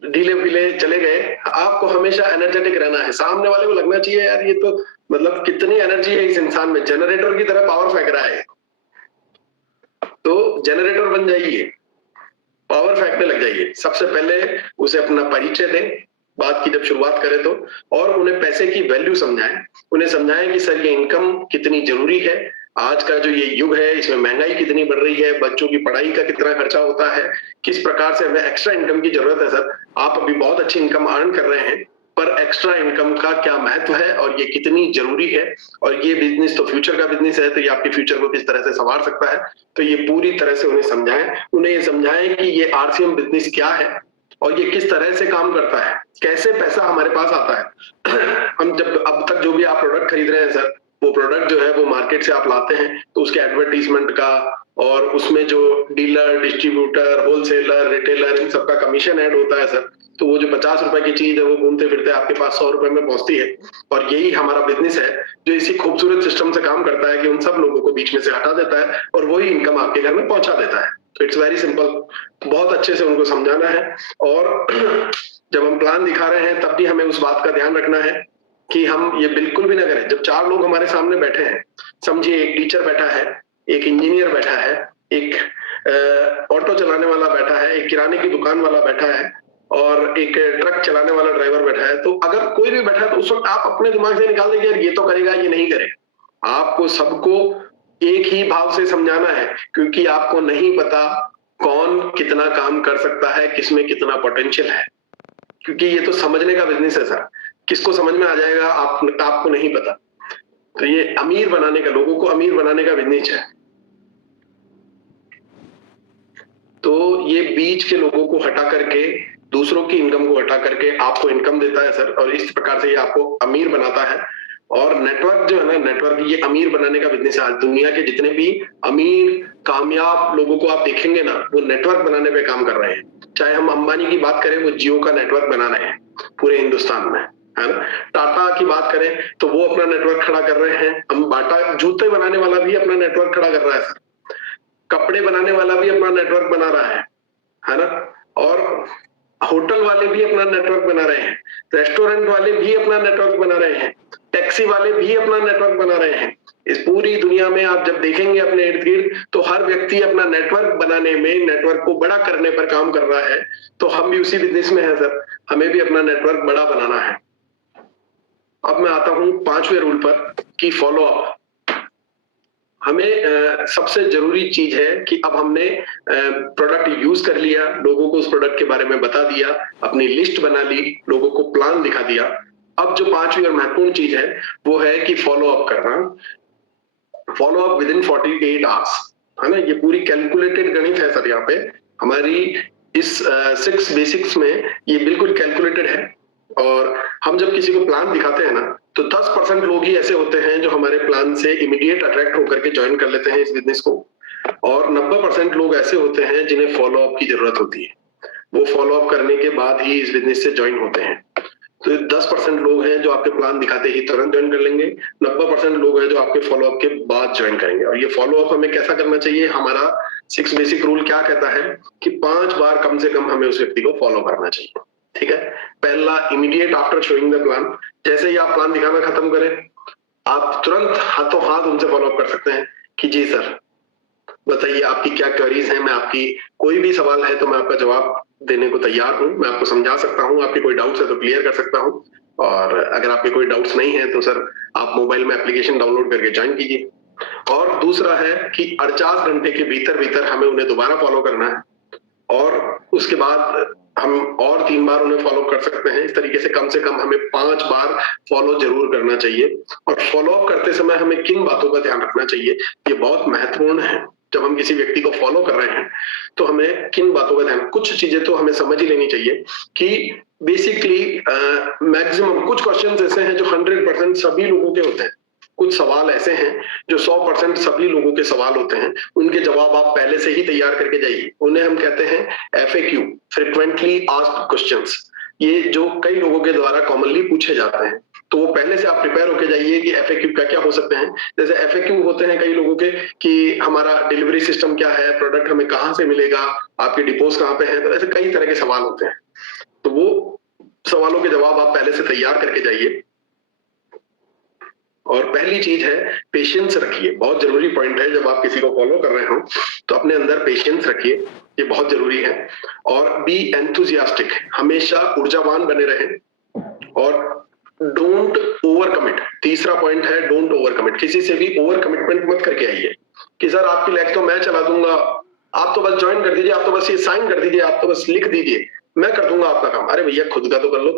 ढीले पीले चले गए, आपको हमेशा एनर्जेटिक रहना है। सामने वाले को लगना चाहिए यार ये तो मतलब कितनी एनर्जी है इस इंसान में, जनरेटर की तरह पावर फेंक रहा है। तो जनरेटर बन जाइए, पावर फेंकने लग जाइए। सबसे पहले उसे अपना परिचय दें, बात की जब शुरुआत करें तो, और उन्हें पैसे की वैल्यू समझाएं। उन्हें समझाएं कि सर ये इनकम कितनी जरूरी है, आज का जो ये युग है इसमें महंगाई कितनी बढ़ रही है, बच्चों की पढ़ाई का कितना खर्चा होता है, किस प्रकार से हमें एक्स्ट्रा इनकम की जरूरत है। सर आप अभी बहुत अच्छी इनकम अर्न कर रहे हैं, पर एक्स्ट्रा इनकम का क्या महत्व है और ये कितनी जरूरी है, और ये बिजनेस तो फ्यूचर का बिजनेस है, तो ये आपके फ्यूचर को किस तरह से संवार सकता है। तो ये पूरी तरह से उन्हें समझाएं। उन्हें ये समझाएं कि ये आरसीएम बिजनेस क्या है और ये किस तरह से काम करता है, कैसे पैसा हमारे पास आता है। हम जब अब तक जो भी आप प्रोडक्ट खरीद रहे हैं सर, वो प्रोडक्ट जो है वो मार्केट से आप लाते हैं तो उसके एडवर्टीजमेंट का और उसमें जो डीलर, डिस्ट्रीब्यूटर, होलसेलर, रिटेलर, इन सबका कमीशन ऐड होता है सर। तो वो जो 50 रुपए की चीज है वो घूमते फिरते आपके पास 100 रुपए में पहुंचती है। और यही हमारा बिजनेस है जो इसी खूबसूरत सिस्टम से काम करता है कि उन सब लोगों को बीच में से हटा देता है और वही इनकम आपके घर में पहुंचा देता है। तो इट्स वेरी सिंपल, बहुत अच्छे से उनको समझाना है। और जब हम प्लान दिखा रहे हैं तब भी हमें उस बात का ध्यान रखना है कि हम ये बिल्कुल भी ना करें। जब 4 लोग हमारे सामने बैठे हैं, समझिए एक टीचर बैठा है, एक इंजीनियर बैठा है, एक ऑटो चलाने वाला बैठा है, एक किराने की दुकान वाला बैठा है और एक ट्रक चलाने वाला ड्राइवर बैठा है, तो अगर कोई भी बैठा है तो उस वक्त आप अपने दिमाग से निकाल देंगे यार ये तो करेगा, ये नहीं करेगा। आपको सबको एक ही भाव से समझाना है, क्योंकि आपको नहीं पता कौन कितना काम कर सकता है, किसमें कितना पोटेंशियल है। क्योंकि ये तो समझने का बिजनेस है सर, किसको समझ में आ जाएगा आपको नहीं पता। तो ये अमीर बनाने का, लोगों को अमीर बनाने का बिजनेस है। तो ये बीच के लोगों को हटा करके, दूसरों की इनकम को हटा करके आपको इनकम देता है सर, और इस प्रकार से ये आपको अमीर बनाता है। और नेटवर्क जो है ना, नेटवर्क ये अमीर बनाने का बिजनेस है। आज दुनिया के जितने भी अमीर कामयाब लोगों को आप देखेंगे ना, वो नेटवर्क बनाने पे काम कर रहे हैं। चाहे हम अंबानी की बात करें, वो जियो का नेटवर्क बना रहे हैं पूरे हिंदुस्तान में, है ना। टाटा की बात करें तो वो अपना नेटवर्क खड़ा कर रहे हैं। हम बाटा, जूते बनाने वाला भी अपना नेटवर्क खड़ा कर रहा है सर, कपड़े बनाने वाला भी अपना नेटवर्क बना रहा है ना। और होटल वाले भी अपना नेटवर्क बना रहे हैं, रेस्टोरेंट वाले भी अपना नेटवर्क बना रहे हैं, टैक्सी वाले भी अपना नेटवर्क बना रहे हैं। इस पूरी दुनिया में आप जब देखेंगे अपने इर्द गिर्द, तो हर व्यक्ति अपना नेटवर्क बनाने में, नेटवर्क को बड़ा करने पर काम कर रहा है। तो हम भी उसी बिजनेस में हैं सर, हमें भी अपना नेटवर्क बड़ा बनाना है। अब मैं आता हूं 5वें रूल पर कि फॉलो अप। हमें सबसे जरूरी चीज है कि अब हमने प्रोडक्ट यूज कर लिया, लोगों को उस प्रोडक्ट के बारे में बता दिया, अपनी लिस्ट बना ली, लोगों को प्लान दिखा दिया। अब जो पांचवी और महत्वपूर्ण चीज है वो है कि फॉलो अप करना, follow up with in 48 hours, है ना। ये पूरी कैलकुलेटेड गणित है सर, यहाँ पे हमारी इस 6 बेसिक्स में ये बिल्कुल कैलकुलेटेड है। और हम जब किसी को प्लान दिखाते हैं ना, तो 10% लोग ही ऐसे होते हैं जो हमारे प्लान से इमीडिएट अट्रैक्ट होकर के ज्वाइन कर लेते हैं इस बिजनेस को, और 90% लोग ऐसे होते हैं जिन्हें फॉलो अप की जरूरत होती है। वो फॉलो अप करने के बाद ही इस बिजनेस से ज्वाइन होते हैं। तो 10% लोग हैं जो आपके प्लान दिखाते ही तुरंत ज्वाइन कर लेंगे, 90% लोग हैं जो आपके फॉलो अप के बाद ज्वाइन करेंगे। और ये फॉलो अप हमें कैसा करना चाहिए, हमारा 6 बेसिक रूल क्या कहता है कि 5 बार कम से कम हमें उस व्यक्ति को फॉलो करना चाहिए। ठीक है। पहला, immediate after showing the plan, जैसे ही आप प्लान दिखाना खत्म करें, आप तुरंत हाथों हाथ उनसे फॉलो अप कर सकते हैं कि जी सर बताइए आपकी क्या क्वेरीज हैं, मैं आपकी कोई भी सवाल है तो मैं आपका जवाब देने को तैयार हूं, मैं आपको समझा सकता हूं, आपके कोई डाउट्स है तो क्लियर कर सकता हूं। और अगर आपके कोई डाउट्स नहीं है तो सर आप मोबाइल में एप्लीकेशन डाउनलोड करके ज्वाइन कीजिए। और दूसरा है कि 48 घंटे के भीतर भीतर हमें उन्हें दोबारा फॉलो करना है, और उसके बाद हम और 3 बार उन्हें फॉलो कर सकते हैं। इस तरीके से कम हमें 5 बार फॉलो जरूर करना चाहिए। और फॉलो अप करते समय हमें किन बातों का ध्यान रखना चाहिए, ये बहुत महत्वपूर्ण है। जब हम किसी व्यक्ति को फॉलो कर रहे हैं तो हमें किन बातों का ध्यान, कुछ चीजें तो हमें समझ ही लेनी चाहिए कि बेसिकली मैक्सिमम कुछ क्वेश्चंस ऐसे हैं जो 100% सभी लोगों के होते हैं, कुछ सवाल ऐसे हैं जो 100% सभी लोगों के सवाल होते हैं, उनके जवाब आप पहले से ही तैयार करके जाइए। उन्हें हम कहते हैं FAQ, फ्रीक्वेंटली आस्क्ड क्वेश्चंस। ये जो कई लोगों के द्वारा कॉमनली पूछे जाते हैं, तो वो पहले से आप प्रिपेयर होके जाइए कि FAQ क्या क्या हो सकते हैं। जैसे FAQ होते हैं कई लोगों के कि हमारा डिलीवरी सिस्टम क्या है, प्रोडक्ट हमें कहाँ से मिलेगा, आपके डिपोज कहाँ पे हैं, तो ऐसे कई तरह के सवाल होते हैं। तो वो सवालों के जवाब आप पहले से तैयार करके जाइए। और पहली चीज है पेशेंस रखिए, बहुत जरूरी पॉइंट है। जब आप किसी को फॉलो कर रहे हो तो अपने अंदर पेशेंस रखिए, ये बहुत जरूरी है। और बी एंथुजियास्टिक, हमेशा ऊर्जावान बने रहें। और डोंट ओवर कमिट, तीसरा पॉइंट है डोंट ओवर कमिट, किसी से भी ओवर कमिटमेंट मत करके आइए कि सर आपकी लेग तो मैं चला दूंगा, आप तो बस ज्वाइन कर दीजिए, आप तो बस ये साइन कर दीजिए, आप तो बस लिख दीजिए, मैं कर दूंगा आपका काम। अरे भैया खुद का तो कर लो,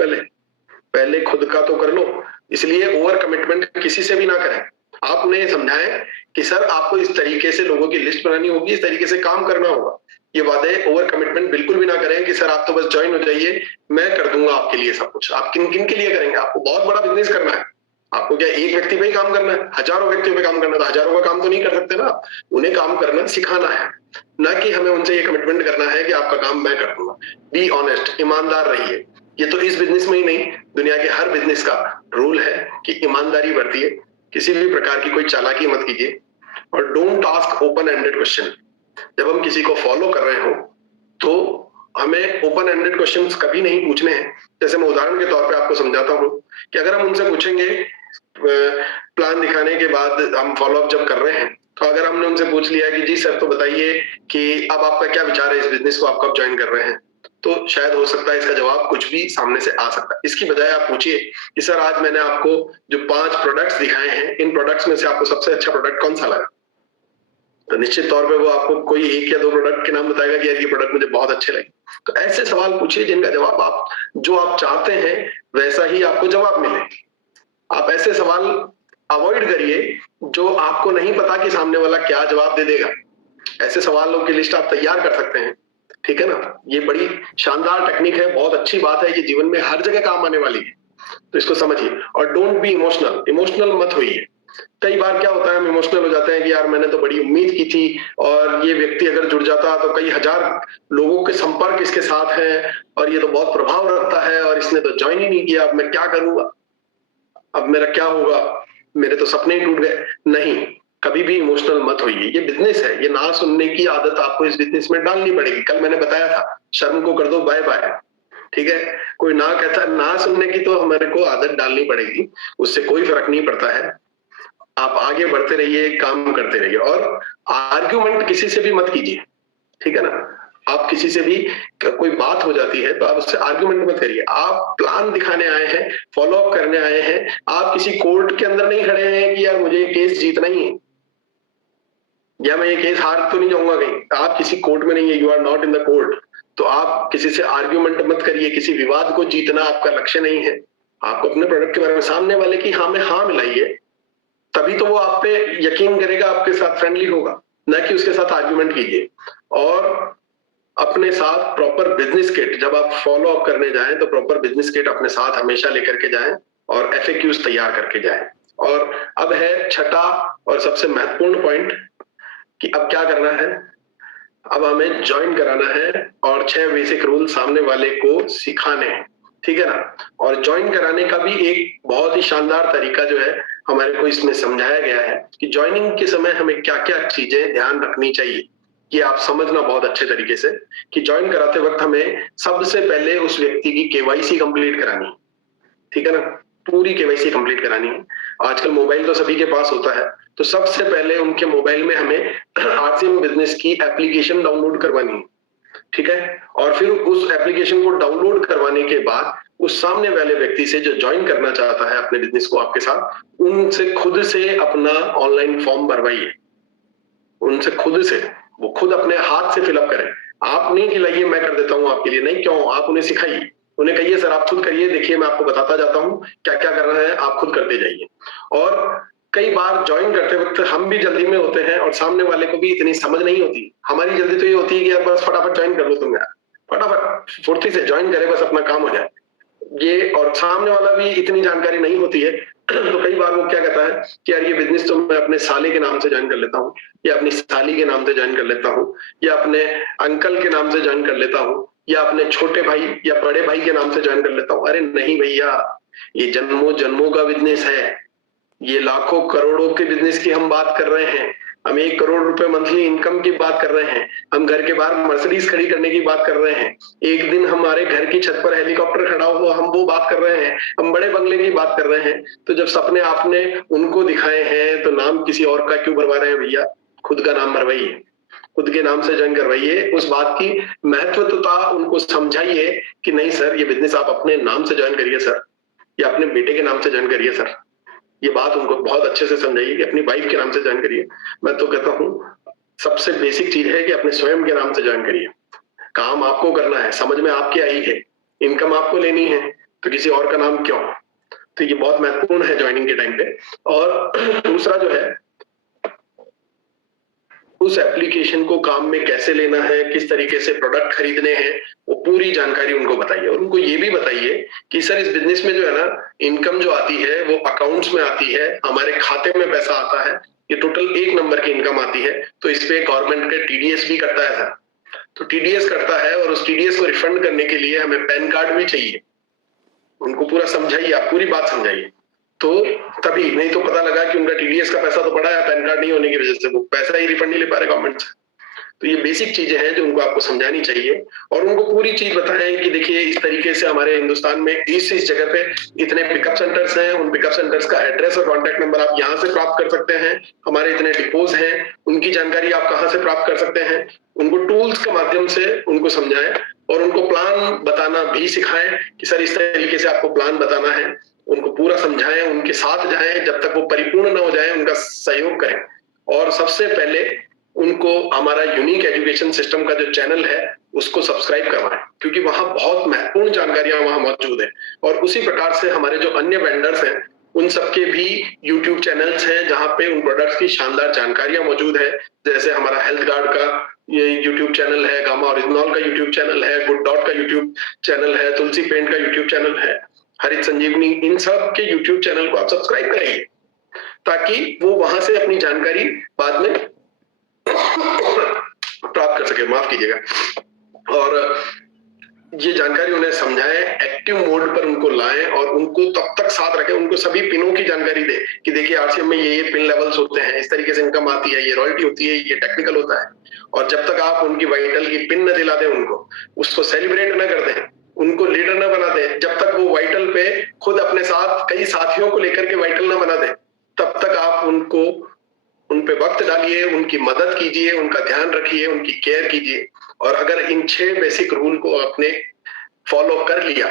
पहले खुद का तो कर लो। इसलिए ओवर कमिटमेंट किसी से भी ना करें। आप उन्हें समझाएं कि सर आपको इस तरीके से लोगों की लिस्ट बनानी होगी, इस तरीके से काम करना होगा। ये वादे ओवर कमिटमेंट बिल्कुल भी ना करें कि सर आप तो बस ज्वाइन हो जाइए, मैं कर दूंगा आपके लिए सब कुछ। आप किन किन के लिए करेंगे, आपको बहुत बड़ा बिजनेस करना है, आपको क्या एक व्यक्ति पे ही काम करना है, हजारों व्यक्तियों पे काम करना है, तो हजारों का काम तो नहीं कर सकते ना। उन्हें काम करना सिखाना है, ना कि हमें उनसे ये कमिटमेंट करना है कि आपका काम मैं कर दूंगा। बी ऑनेस्ट, ईमानदार रहिए। ये तो इस बिजनेस में ही नहीं, दुनिया के हर बिजनेस का रूल है कि ईमानदारी बरतिए, किसी भी प्रकार की कोई चालाकी मत कीजिए। और don't ask open ended question. जब हम किसी को फॉलो कर रहे हो तो हमें ओपन एंडेड क्वेश्चंस कभी नहीं पूछने हैं। जैसे मैं उदाहरण के तौर पे आपको समझाता हूं कि अगर हम उनसे पूछेंगे प्लान दिखाने के बाद, हम फॉलो अप जब कर रहे हैं, तो अगर हमने उनसे पूछ लिया कि जी सर तो बताइए कि अब आपका क्या विचार है इस बिजनेस को, आप कब ज्वाइन कर रहे हैं, तो शायद हो सकता है इसका जवाब कुछ भी सामने से आ सकता है। इसकी बजाय आप पूछिए कि सर आज मैंने आपको जो 5 प्रोडक्ट्स दिखाए हैं, इन प्रोडक्ट्स में से आपको सबसे अच्छा प्रोडक्ट कौन सा लगा। तो निश्चित तौर पे वो आपको कोई 1 या 2 प्रोडक्ट के नाम बताएगा कि यार ये प्रोडक्ट मुझे बहुत अच्छे लगे। तो ऐसे सवाल पूछिए जिनका जवाब आप जो आप चाहते हैं वैसा ही आपको जवाब मिले। आप ऐसे सवाल अवॉइड करिए जो आपको नहीं पता कि सामने वाला क्या जवाब दे देगा। ऐसे सवालों की लिस्ट आप तैयार कर सकते हैं, ठीक है ना। ये बड़ी शानदार टेक्निक है, बहुत अच्छी बात है, ये जीवन में हर जगह काम आने वाली है, तो इसको समझिए। और डोंट बी इमोशनल, इमोशनल मत होइए। कई बार क्या होता है, हम इमोशनल हो जाते हैं कि यार मैंने तो बड़ी उम्मीद की थी, और ये व्यक्ति अगर जुड़ जाता तो कई हजार लोगों के संपर्क इसके साथ हैं, और ये तो बहुत प्रभाव रखता है, और इसने तो ज्वाइन ही नहीं किया, अब मैं क्या करूंगा, अब मेरा क्या होगा, मेरे तो सपने ही टूट गए। नहीं, कभी भी इमोशनल मत होइए। ये बिजनेस है, ये ना सुनने की आदत आपको इस बिजनेस में डालनी पड़ेगी। कल मैंने बताया था, शर्म को कर दो बाय बाय, ठीक है। कोई ना कहता, ना सुनने की तो हमारे को आदत डालनी पड़ेगी, उससे कोई फर्क नहीं पड़ता है। आप आगे बढ़ते रहिए, काम करते रहिए, और आर्ग्यूमेंट किसी से भी मत कीजिए, ठीक है ना। आप किसी से भी कोई बात हो जाती है तो आप उससे आर्ग्यूमेंट मत करिए। आप प्लान दिखाने आए हैं, फॉलो अप करने आए हैं, आप किसी कोर्ट के अंदर नहीं खड़े हैं कि यार मुझे केस जीतना ही है। या मैं ये केस हार तो नहीं जाऊंगा कहीं, आप किसी कोर्ट में नहीं है, you are not in the court, तो आप किसी से आर्ग्यूमेंट मत करिए, किसी विवाद को जीतना आपका लक्ष्य नहीं है। आपको अपने प्रोडक्ट के बारे में सामने वाले की हाँ में हाँ मिलाइए, तभी तो वो आप पे यकीन करेगा, आपके साथ फ्रेंडली होगा, न कि उसके साथ आर्ग्यूमेंट कीजिए। और अपने साथ प्रॉपर बिजनेस किट, जब आप फॉलो अप करने जाएं तो प्रॉपर बिजनेस किट अपने साथ हमेशा लेकर के जाएं और FAQs तैयार करके जाएं। और अब है छठा और सबसे महत्वपूर्ण पॉइंट कि अब क्या करना है। अब हमें ज्वाइन कराना है और 6 बेसिक रूल सामने वाले को सिखाने हैं, ठीक है ना। और ज्वाइन कराने का भी एक बहुत ही शानदार तरीका जो है हमारे को इसमें समझाया गया है कि ज्वाइनिंग के समय हमें क्या क्या चीजें ध्यान रखनी चाहिए। कि आप समझना बहुत अच्छे तरीके से कि ज्वाइन कराते वक्त हमें सबसे पहले उस व्यक्ति की KYC कंप्लीट करानी है, ठीक है ना। पूरी KYC कंप्लीट करानी है। आजकल मोबाइल तो सभी के पास होता है, तो सबसे पहले उनके मोबाइल में हमें RCM बिजनेस की एप्लीकेशन डाउनलोड करवानी है, ठीक है। और फिर उस एप्लीकेशन को डाउनलोड करवाने के बाद उस सामने वाले व्यक्ति से जो ज्वाइन करना चाहता है अपने बिजनेस को आपके साथ, उनसे खुद से अपना ऑनलाइन फॉर्म भरवाइए। उनसे खुद से, वो खुद अपने हाथ से फिलअप करें। आप नहीं खिलाइए मैं कर देता हूं आपके लिए, नहीं, क्यों, आप उन्हें सिखाइए, उन्हें कहिए सर आप खुद करिए, देखिए मैं आपको बताता जाता हूँ क्या क्या करना है, आप खुद करते जाइए। और कई बार ज्वाइन करते वक्त हम भी जल्दी में होते हैं और सामने वाले को भी इतनी समझ नहीं होती। हमारी जल्दी तो ये होती है कि यार बस फटाफट ज्वाइन कर लो तुम, यार फटाफट फुर्ती से ज्वाइन करे, बस अपना काम हो जाए ये। और सामने वाला भी इतनी जानकारी नहीं होती है तो कई बार वो क्या कहता है कि यार ये बिजनेस तो मैं अपने साले के नाम से ज्वाइन कर लेता हूँ, या अपनी साली के नाम से ज्वाइन कर लेता हूँ, या अपने अंकल के नाम से ज्वाइन कर लेता हूँ, या अपने छोटे भाई या बड़े भाई के नाम से ज्वाइन कर लेता हूँ। अरे नहीं भैया, ये जन्मों जन्मों का बिजनेस है, ये लाखों करोड़ों के बिजनेस की हम बात कर रहे हैं। हम 1 करोड़ रुपए मंथली इनकम की बात कर रहे हैं। हम घर के बाहर मर्सिडीज खड़ी करने की बात कर रहे हैं। एक दिन हमारे घर की छत पर हेलीकॉप्टर खड़ा हो, हम वो बात कर रहे हैं। हम बड़े बंगले की बात कर रहे हैं। तो जब सपने आपने उनको दिखाए हैं तो नाम किसी और का क्यों भरवा रहे हैं भैया? खुद का नाम भरवाइए, खुद के नाम से ज्वाइन करवाइए। उस बात की महत्वता उनको समझाइए कि नहीं सर, ये बिजनेस आप अपने नाम से ज्वाइन करिए सर, या अपने बेटे के नाम से ज्वाइन करिए सर। ये बात उनको बहुत अच्छे से समझाइए कि अपनी वाइफ के नाम से ज्वाइन करिए। मैं तो कहता हूँ सबसे बेसिक चीज है कि अपने स्वयं के नाम से ज्वाइन करिए। काम आपको करना है, समझ में आपकी आई है, इनकम आपको लेनी है, तो किसी और का नाम क्यों? तो ये बहुत महत्वपूर्ण है ज्वाइनिंग के टाइम पे। और दूसरा जो है, उस एप्लीकेशन को काम में कैसे लेना है, किस तरीके से प्रोडक्ट खरीदने हैं, वो पूरी जानकारी उनको बताइए। और उनको ये भी बताइए कि सर इस बिजनेस में जो है ना, इनकम जो आती है वो अकाउंट्स में आती है, हमारे खाते में पैसा आता है, ये टोटल 1 नंबर की इनकम आती है। तो इस पे गवर्नमेंट के TDS भी करता है सर, तो TDS करता है और उस TDS को रिफंड करने के लिए हमें पैन कार्ड भी चाहिए। उनको पूरा समझाइए, आप पूरी बात समझाइए, तो तभी, नहीं तो पता लगा कि उनका TDS का पैसा तो पड़ा है, पैन कार्ड नहीं होने की वजह से वो पैसा ही रिफंड नहीं ले पा रहे गवर्नमेंट से। तो ये बेसिक चीजें हैं जो उनको आपको समझानी चाहिए। और उनको पूरी चीज बताएं कि देखिए इस तरीके से हमारे हिंदुस्तान में इस जगह पे इतने पिकअप सेंटर्स हैं, उन पिकअप सेंटर्स का एड्रेस और कॉन्टैक्ट नंबर आप यहाँ से प्राप्त कर सकते हैं, हमारे इतने डिपोज हैं, उनकी जानकारी आप कहाँ से प्राप्त कर सकते हैं। उनको टूल्स के माध्यम से उनको समझाएं और उनको प्लान बताना भी सिखाएं कि सर इस तरीके से आपको प्लान बताना है। उनको पूरा समझाएं, उनके साथ जाएं, जब तक वो परिपूर्ण न हो जाए उनका सहयोग करें। और सबसे पहले उनको हमारा यूनिक एजुकेशन सिस्टम का जो चैनल है उसको सब्सक्राइब करवाएं, क्योंकि वहां बहुत महत्वपूर्ण जानकारियां वहां मौजूद है। और उसी प्रकार से हमारे जो अन्य वेंडर्स हैं उन सबके भी YouTube चैनल्स हैं जहां पे उन प्रोडक्ट्स की शानदार जानकारियां मौजूद है। जैसे हमारा हेल्थ गार्ड का ये YouTube चैनल है, गामा ओरिजिनल का YouTube चैनल है, गुड डॉट का YouTube चैनल है, तुलसी पेंट का YouTube चैनल है, हरित संजीवनी, इन सब के YouTube चैनल को आप सब्सक्राइब करेंगे ताकि वो वहां से अपनी जानकारी बाद में प्राप्त कर सके, माफ कीजिएगा। और ये जानकारी उन्हें समझाएं, एक्टिव मोड पर उनको लाएं और उनको तब तक साथ रखें, उनको सभी पिनों की जानकारी दें कि देखिए RCM में ये पिन लेवल्स होते हैं, इस तरीके से इनकम आती है, ये रॉयल्टी होती है, ये टेक्निकल होता है। और जब तक आप उनकी वाइटल की पिन न दिला दें, उनको उसको सेलिब्रेट न कर दें, उनको लीडर न बना दें, जब तक वो वाइटल पे खुद अपने साथ कई साथियों को लेकर के वाइटल न बना दें, तब तक आप उनको उन पे वक्त डालिए, उनकी मदद कीजिए, उनका ध्यान रखिए, उनकी केयर कीजिए। और अगर इन 6 बेसिक रूल को आपने फॉलो कर लिया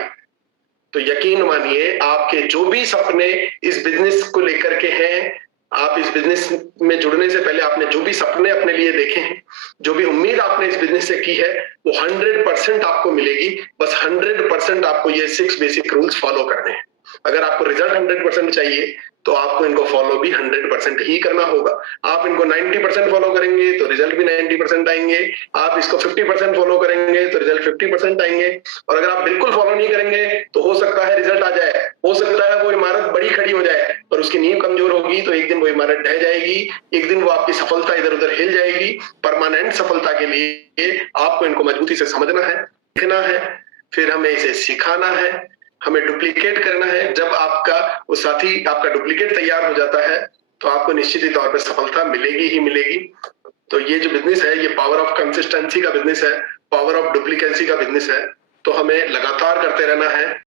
तो यकीन मानिए आपके जो भी सपने इस बिजनेस को लेकर के हैं, आप इस बिजनेस में जुड़ने से पहले आपने जो भी सपने अपने लिए देखे हैं, जो भी उम्मीद आपने इस बिजनेस से की है, वो 100% आपको मिलेगी। बस 100% आपको ये 6 बेसिक रूल्स फॉलो करने हैं। अगर आपको रिजल्ट 100% चाहिए तो आपको इनको फॉलो भी 100% ही करना होगा। आप इनको 90% फॉलो करेंगे तो रिजल्ट भी 90% आएंगे। आप इसको 50% फॉलो करेंगे तो रिजल्ट 50% आएंगे। और अगर आप बिल्कुल फॉलो नहीं करेंगे तो हो सकता है रिजल्ट आ जाए, हो सकता है वो इमारत बड़ी खड़ी हो जाए, पर उसकी नींव कमजोर होगी तो एक दिन वो इमारत ढह जाएगी, एक दिन वो आपकी सफलता इधर उधर हिल जाएगी। परमानेंट सफलता के लिए आपको इनको मजबूती से समझना है, लिखना है, फिर हमें इसे सिखाना है, हमें डुप्लीकेट करना है। जब आपका वो साथी आपका डुप्लीकेट तैयार हो जाता है तो आपको निश्चित ही तौर पर सफलता मिलेगी ही मिलेगी। तो ये जो बिजनेस है, ये पावर ऑफ कंसिस्टेंसी का बिजनेस है, पावर ऑफ डुप्लीकेसी का बिजनेस है। तो हमें लगातार करते रहना है।